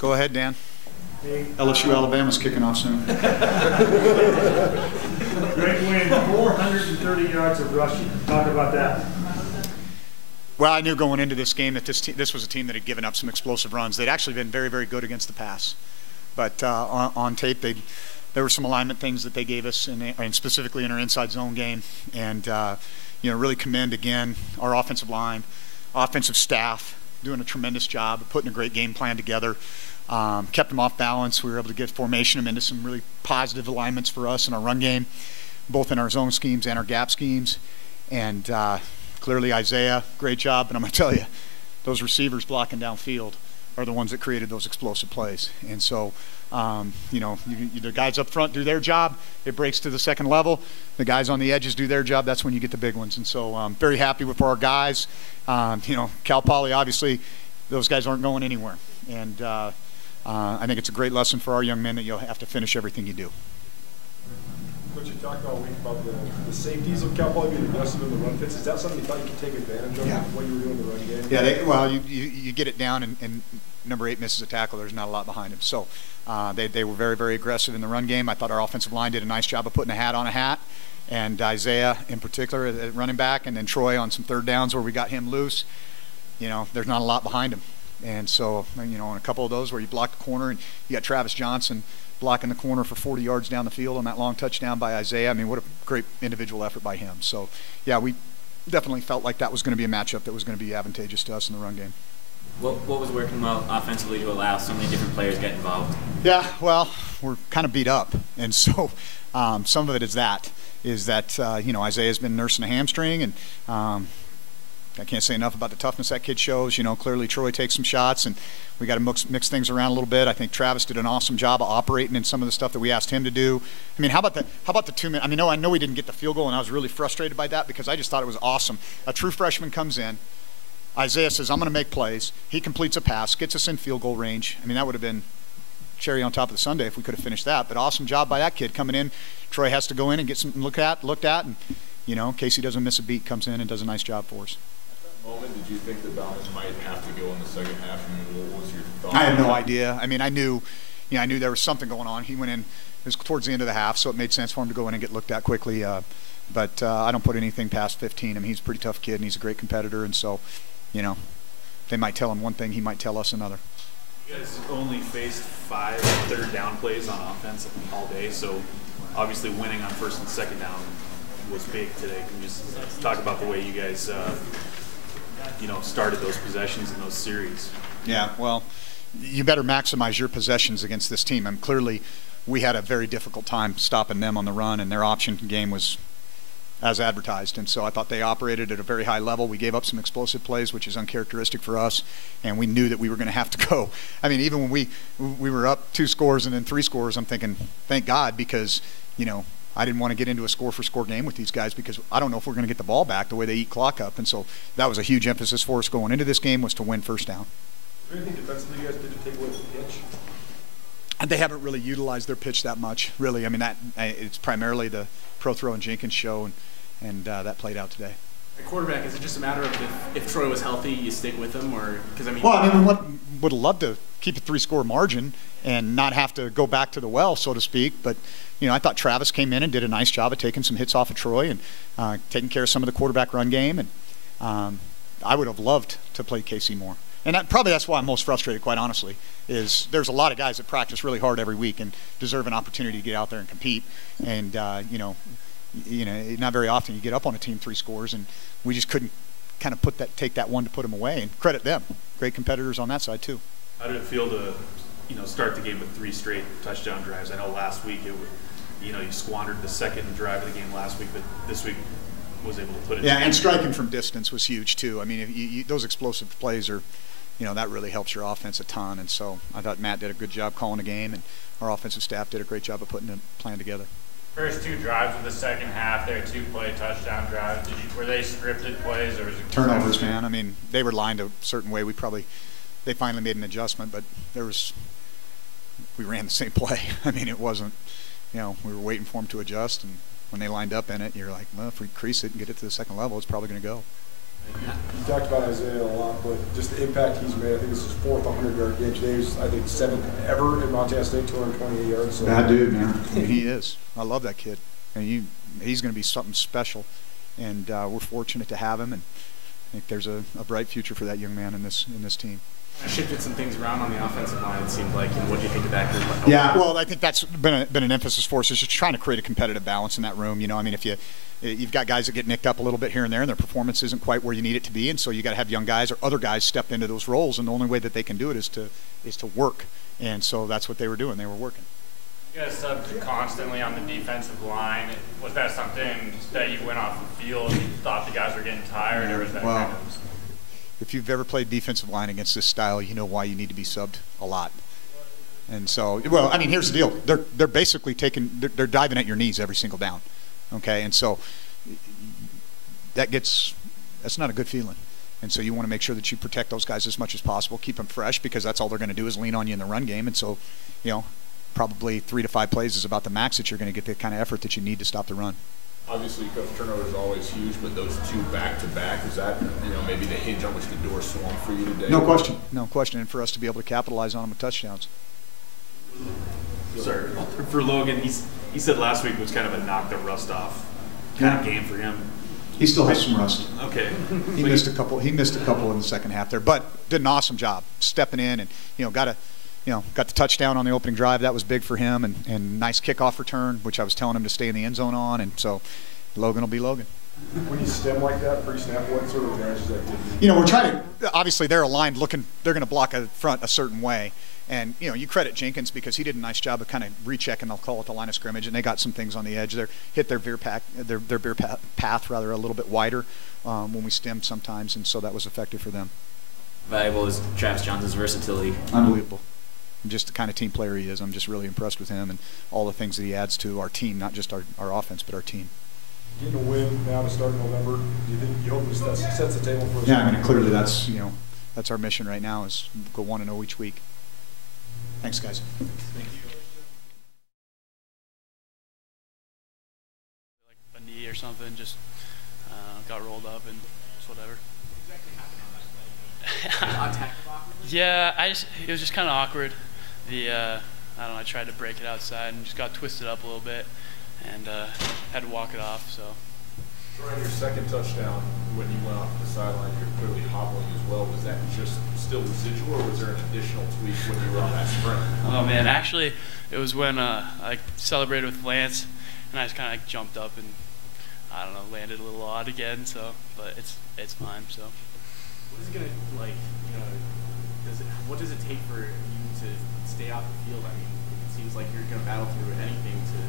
Go ahead, Dan. LSU Alabama's kicking off soon. Great win, 430 yards of rushing. Talk about that. Well, I knew going into this game that this was a team that had given up some explosive runs. They'd actually been very, very good against the pass. But on tape, there were some alignment things that they gave us, and specifically in our inside zone game. And, really commend, again, our offensive line, offensive staff, doing a tremendous job of putting a great game plan together. Kept them off balance. We were able to get formation them into some really positive alignments for us in our run game, both in our zone schemes and our gap schemes. And clearly Isaiah, great job. And I'm going to tell you, those receivers blocking downfield are the ones that created those explosive plays. And so, the guys up front do their job. It breaks to the second level. The guys on the edges do their job. That's when you get the big ones. And so I'm very happy with our guys. Cal Poly, obviously, those guys aren't going anywhere. And I think it's a great lesson for our young men that you'll have to finish everything you do. Coach, you talked all week about the safeties of Cal Poly being aggressive in the run fits. Is that something you thought you could take advantage of when you were doing the run game? Yeah, you get it down, and number 8 misses a tackle. There's not a lot behind him. So they were very, very aggressive in the run game. I thought our offensive line did a nice job of putting a hat on a hat. And Isaiah, in particular, at running back, and then Troy on some third downs where we got him loose. There's not a lot behind him. And so, on a couple of those where you block the corner, and you got Travis Johnson blocking the corner for 40 yards down the field on that long touchdown by Isaiah. I mean, what a great individual effort by him. So, yeah, we definitely felt like that was going to be a matchup that was going to be advantageous to us in the run game. What was working well offensively to allow so many different players to get involved? Yeah, well, we're kind of beat up. And so some of it is that Isaiah's been nursing a hamstring, and I can't say enough about the toughness that kid shows. Clearly Troy takes some shots, and we got to mix things around a little bit. I think Travis did an awesome job of operating in some of the stuff that we asked him to do. I mean, how about the 2 minute? I know we didn't get the field goal, and I was really frustrated by that because I just thought it was awesome. A true freshman comes in. Isaiah says, I'm going to make plays. He completes a pass, gets us in field goal range. I mean, that would have been cherry on top of the sundae if we could have finished that. But awesome job by that kid coming in. Troy has to go in and get something looked at, and Casey doesn't miss a beat, comes in and does a nice job for us. Moment, did you think the balance might have to go in the second half? I mean, what was your thought? I had no idea. I mean, I knew there was something going on. He went in, it was towards the end of the half, so it made sense for him to go in and get looked at quickly. But I don't put anything past 15. I mean, he's a pretty tough kid, and he's a great competitor, and so, they might tell him one thing, he might tell us another. You guys only faced 5 third down plays on offense all day, so obviously winning on first and second down was big today. Can you just talk about the way you guys started those possessions in those series? Yeah, well, you better maximize your possessions against this team. And clearly, we had a very difficult time stopping them on the run, and their option game was as advertised. And so I thought they operated at a very high level. We gave up some explosive plays, which is uncharacteristic for us, and we knew that we were going to have to go. I mean, even when we were up 2 scores and then 3 scores, I'm thinking, thank God, because, I didn't want to get into a score-for-score game with these guys because I don't know if we're going to get the ball back the way they eat clock up. And so that was a huge emphasis for us going into this game, was to win first down. Is there anything defensively you guys did to take away the pitch? And they haven't really utilized their pitch that much, really. I mean, it's primarily the Prothrow and Jenkins show, and that played out today. At quarterback, is it just a matter of if Troy was healthy, you stick with him, or because I mean? Well, I mean, we would have loved to keep a 3-score margin and not have to go back to the well, so to speak. But I thought Travis came in and did a nice job of taking some hits off of Troy and taking care of some of the quarterback run game. And I would have loved to play Casey more. And that's why I'm most frustrated, quite honestly, is there's a lot of guys that practice really hard every week and deserve an opportunity to get out there and compete. And not very often you get up on a team 3 scores, and we just couldn't kind of take that one to put them away. And credit them, great competitors on that side too. How did it feel to start the game with 3 straight touchdown drives? I know last week you squandered the second drive of the game last week, but this week was able to put it. Yeah, and striking from distance was huge too. I mean, those explosive plays are, that really helps your offense a ton. And so I thought Matt did a good job calling the game, and our offensive staff did a great job of putting the plan together. First 2 drives of the second half, they're 2-play touchdown drives. Were they scripted plays, or was it turnovers, man? I mean, they were lined a certain way. They finally made an adjustment, but we ran the same play. I mean, it wasn't, we were waiting for them to adjust, and when they lined up in it, you're like, well, if we crease it and get it to the second level, it's probably going to go. You talked about Isaiah a lot, but just the impact he's made. I think this is his 4th 100-yard game today. He's, I think, 7th ever in Montana State, 228 yards. So. Bad dude, man. He is. I love that kid. And he's going to be something special. And we're fortunate to have him. And I think there's a bright future for that young man in this team. I shifted some things around on the offensive line, it seemed like. And what do you think of that group? Yeah, well, I think that's been an emphasis for us, is just trying to create a competitive balance in that room. You know, I mean, if you've got guys that get nicked up a little bit here and there, and their performance isn't quite where you need it to be, and so you got to have young guys or other guys step into those roles, and the only way that they can do it is to work. And so that's what they were doing. They were working. You guys subbed constantly on the defensive line. Was that something that you went off the field, you thought the guys were getting tired, or was that kind of? If you've ever played defensive line against this style, you know why you need to be subbed a lot. And so, well, I mean, here's the deal. They're basically they're diving at your knees every single down. Okay, and so that's not a good feeling. And so you want to make sure that you protect those guys as much as possible, keep them fresh, because that's all they're going to do is lean on you in the run game. And so, you know, probably 3 to 5 plays is about the max that you're going to get the kind of effort that you need to stop the run. Obviously, coach, turnover is always huge, but those 2 back-to-back, is that, you know, maybe the hinge on which the door swung for you today? No question. No question. And for us to be able to capitalize on them with touchdowns. Sorry, for Logan, he said last week was kind of a knock the rust off kind of game for him. He still has some rust. Okay. He missed a couple in the second half there, but did an awesome job stepping in, and got the touchdown on the opening drive. That was big for him, and nice kickoff return, which I was telling him to stay in the end zone on, and so Logan will be Logan. When you stem like that pre-snap, what sort of advantages that give you? We're trying to, obviously they're aligned looking, they're going to block a front a certain way. And, you credit Jenkins because he did a nice job of kind of rechecking, they'll call it the line of scrimmage, and they got some things on the edge. They hit their veer path rather a little bit wider when we stemmed sometimes, and so that was effective for them. Valuable is Travis Johnson's versatility. Unbelievable. Just the kind of team player he is. I'm just really impressed with him and all the things that he adds to our team, not just our offense, but our team. Getting a win now to start in November, do you think you hope this sets the table for us? Yeah, I mean, clearly that's our mission right now, is go 1-0 each week. Thanks, guys. Thank you. Like a knee or something, just got rolled up and just whatever. Yeah, it was just kind of awkward. I don't know, I tried to break it outside and just got twisted up a little bit and had to walk it off, so. Troy, your second touchdown, when you went off the sideline, you're clearly hobbling as well. Was that just still residual, or was there an additional tweak when you were on that sprint? Oh man, actually, it was when I celebrated with Lance, and I just kind of jumped up and, I don't know, landed a little odd again, so, but it's fine, so. What is it gonna, like, what does it take for you to stay off the field? I mean, it seems like you're gonna battle through anything to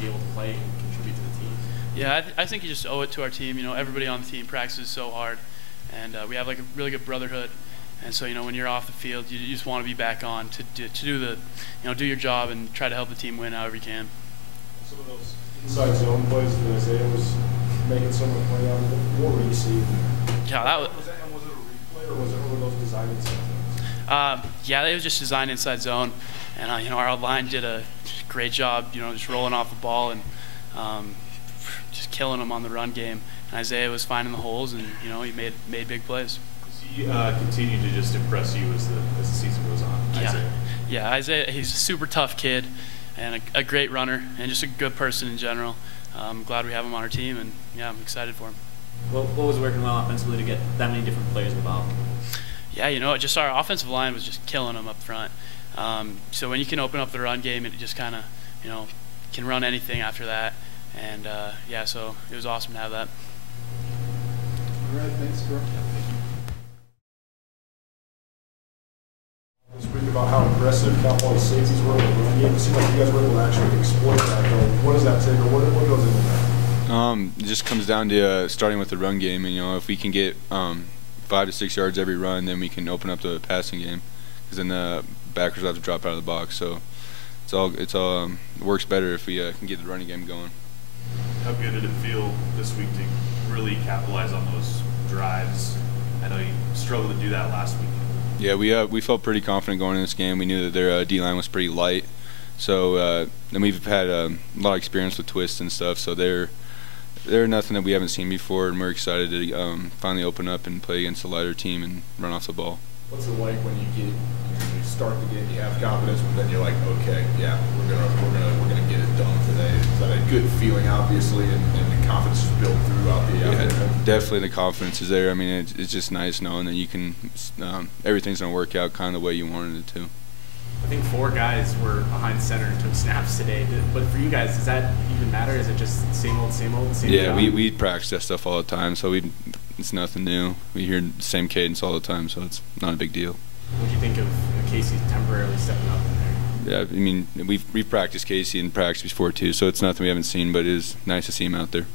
be able to play and contribute to the team. Yeah, I think you just owe it to our team. Everybody on the team practices so hard, and we have like a really good brotherhood. And so, when you're off the field, you just want to be back on to do your job and try to help the team win however you can. Some of those inside zone plays that Isaiah was making someone play on, what were you seeing? Yeah, was it a replay, or were those designed inside zones? Yeah, they was just designed inside zone, and our line did a great job, just rolling off the ball and just killing them on the run game. And Isaiah was finding the holes, and he made big plays. Does he continue to just impress you as the season goes on? Yeah, Isaiah, he's a super tough kid and a great runner and just a good person in general. I'm glad we have him on our team, and yeah, I'm excited for him. What was working well offensively to get that many different players involved? Yeah, just our offensive line was just killing them up front. So when you can open up the run game, it just kind of, can run anything after that. And yeah, so it was awesome to have that. All right, thanks, Carl. Speaking about how aggressive Cal Poly safeties were in the run game, it seemed like you guys were able to actually exploit that. What does that take, or what goes into that? It just comes down to starting with the run game, and if we can get 5 to 6 yards every run, then we can open up the passing game, because then the backers have to drop out of the box. So it works better if we can get the running game going. How good did it feel this week to really capitalize on those drives? I know you struggled to do that last week. Yeah, we felt pretty confident going in this game. We knew that their D-line was pretty light. So then we've had a lot of experience with twists and stuff. So they're nothing that we haven't seen before, and we're excited to finally open up and play against a lighter team and run off the ball. What's it like when you start the game, you have confidence, but then you're like, okay, yeah, we're gonna get it done today? Is that a good feeling, obviously, and the confidence is built throughout the afternoon? Definitely, the confidence is there. I mean, it's just nice knowing that you can everything's gonna work out kind of the way you wanted it to. I think 4 guys were behind center and took snaps today. But for you guys, does that even matter? Is it just same old, same Yeah, job? we practice that stuff all the time, so it's nothing new. We hear the same cadence all the time, so it's not a big deal. What do you think of Casey temporarily stepping up in there? Yeah, I mean, we've practiced Casey in practice before too, so it's nothing we haven't seen, but it is nice to see him out there.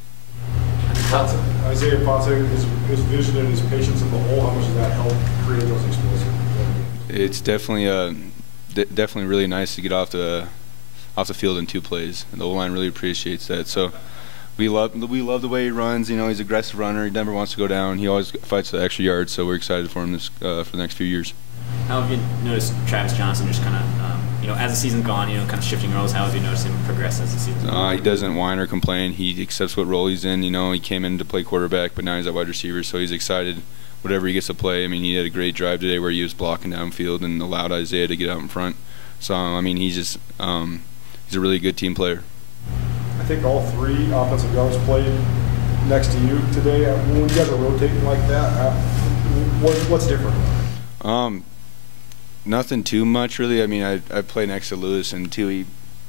Isaiah Ifanse, his vision and his patience in the hole, how much does that help create those explosive? It's definitely really nice to get off the field in 2 plays, and the O-line really appreciates that. So we love the way he runs. You know, he's an aggressive runner. He never wants to go down. He always fights the extra yards. So we're excited for him for the next few years. How have you noticed Travis Johnson just kind of, as the season's gone, kind of shifting roles? How have you noticed him progress as the season's gone? He doesn't whine or complain. He accepts what role he's in. You know, he came in to play quarterback, but now he's at wide receiver, so he's excited whatever he gets to play. I mean, he had a great drive today where he was blocking downfield and allowed Isaiah to get out in front. So, I mean, he's a really good team player. I think all 3 offensive guards played next to you today. When you guys are rotating like that, what's different? Nothing too much, really. I mean, I played next to Lewis and Tui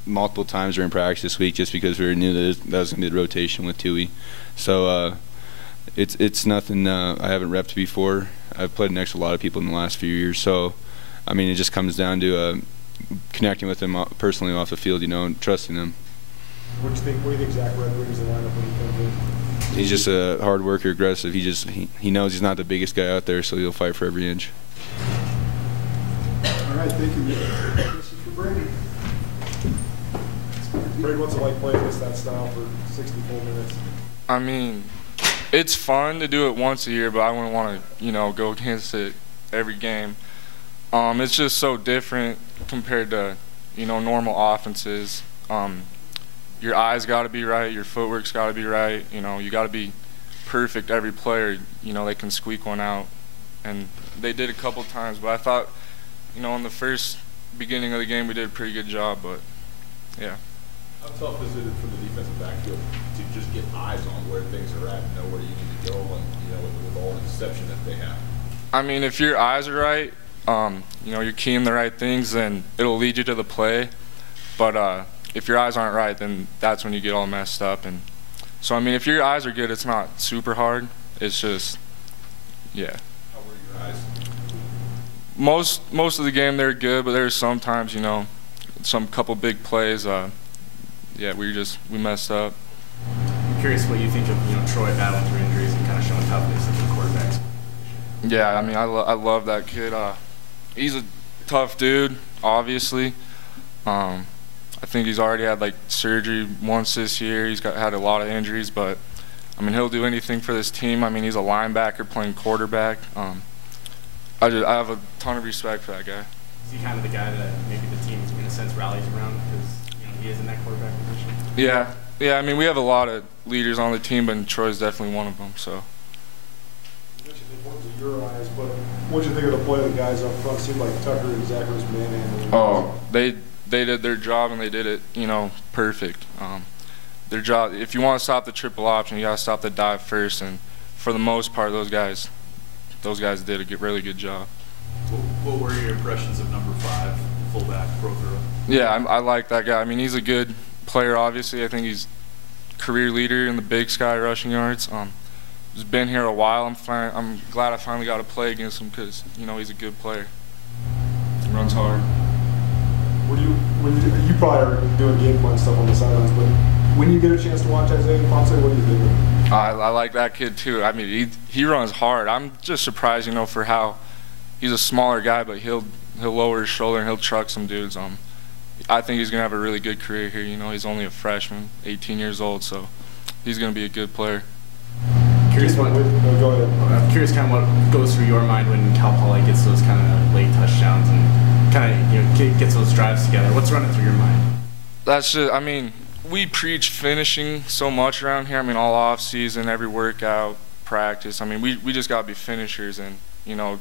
multiple times during practice this week just because we knew that was going to be the rotation with Tui. So it's nothing I haven't repped before. I've played next to a lot of people in the last few years. So, I mean, it just comes down to connecting with them personally off the field, and trusting them. What do you think Zach Red brings the lineup when he comes in? He's just a hard worker, aggressive. He knows he's not the biggest guy out there, so he'll fight for every inch. All right, thank you. This is for Brady. Brady, what's it like playing against that style for 64 minutes? I mean, it's fun to do it once a year, but I wouldn't want to, go against it every game. It's just so different compared to, normal offenses. Your eyes got to be right, your footwork's got to be right. You got to be perfect every player. They can squeak one out, and they did a couple times. But I thought, in the first beginning of the game, we did a pretty good job. But yeah. How tough is it for the defensive backfield to just get eyes on where things are at and know where you need to go, and with all the deception that they have? I mean, if your eyes are right, you're keying the right things, then it'll lead you to the play. But if your eyes aren't right, then that's when you get all messed up. And so, I mean, if your eyes are good, it's not super hard. It's just, yeah. How were your eyes? Most of the game they're good, but there's sometimes, some couple big plays. Yeah, we messed up. I'm curious what you think of Troy battling through injuries and kind of showing toughness at the quarterbacks. Yeah, I mean, I love that kid. He's a tough dude, obviously. I think he's already had surgery once this year. He's had a lot of injuries, but I mean, he'll do anything for this team. I mean, he's a linebacker playing quarterback. I have a ton of respect for that guy. Is he kind of the guy that maybe the team, in a sense, rallies around because he is in that quarterback position? Yeah. I mean, we have a lot of leaders on the team, but Troy's definitely one of them. So. You mentioned the importance of your eyes, but what did you think of the play of the guys up front? Seemed like Tucker and Zach was manhandling. Oh, they did their job, and they did it, perfect. Their job. If you want to stop the triple option, you got to stop the dive first, and for the most part, those guys did a really good job. What were your impressions of number 5, fullback, Prothero? Yeah, I like that guy. I mean, he's a good player, obviously. I think he's career leader in the Big Sky rushing yards. He's been here a while. I'm glad I finally got to play against him because, he's a good player. He runs hard. You probably are doing game plan stuff on the sidelines, but when you get a chance to watch Isaiah Ifanse, what do you think of him? I like that kid too. I mean, he runs hard. I'm just surprised, for how he's a smaller guy, but he'll lower his shoulder and he'll truck some dudes. I think he's gonna have a really good career here. He's only a freshman, 18 years old, so he's gonna be a good player. Go ahead. I'm curious kind of what goes through your mind when Cal Poly gets those kind of late touchdowns and kind of gets those drives together. What's running through your mind? That's just, I mean, we preach finishing so much around here. I mean, all off season, every workout, practice. I mean, we just got to be finishers, and you know,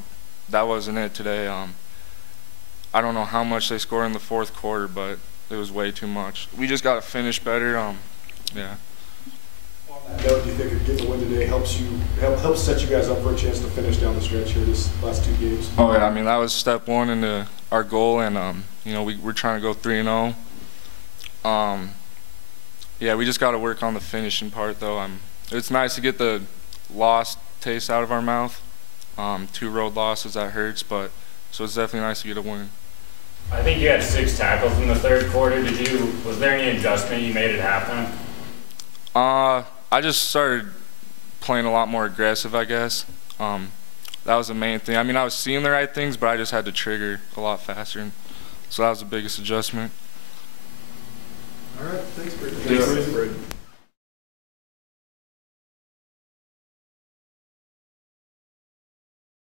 that wasn't it today. I don't know how much they scored in the fourth quarter, but it was way too much. We just got to finish better. Yeah. On that note, do you think getting the win today helps set you guys up for a chance to finish down the stretch here this last 2 games? Oh yeah, I mean that was step one into our goal, and you know, we're trying to go 3-0. Yeah, we just got to work on the finishing part though. It's nice to get the loss taste out of our mouth. 2 road losses, that hurts, but so it's definitely nice to get a win. I think you had 6 tackles in the third quarter. Was there any adjustment you made at halftime? I just started playing a lot more aggressive, I guess. That was the main thing. I mean, I was seeing the right things, but I just had to trigger a lot faster, and so that was the biggest adjustment. All right, thanks, Brittany.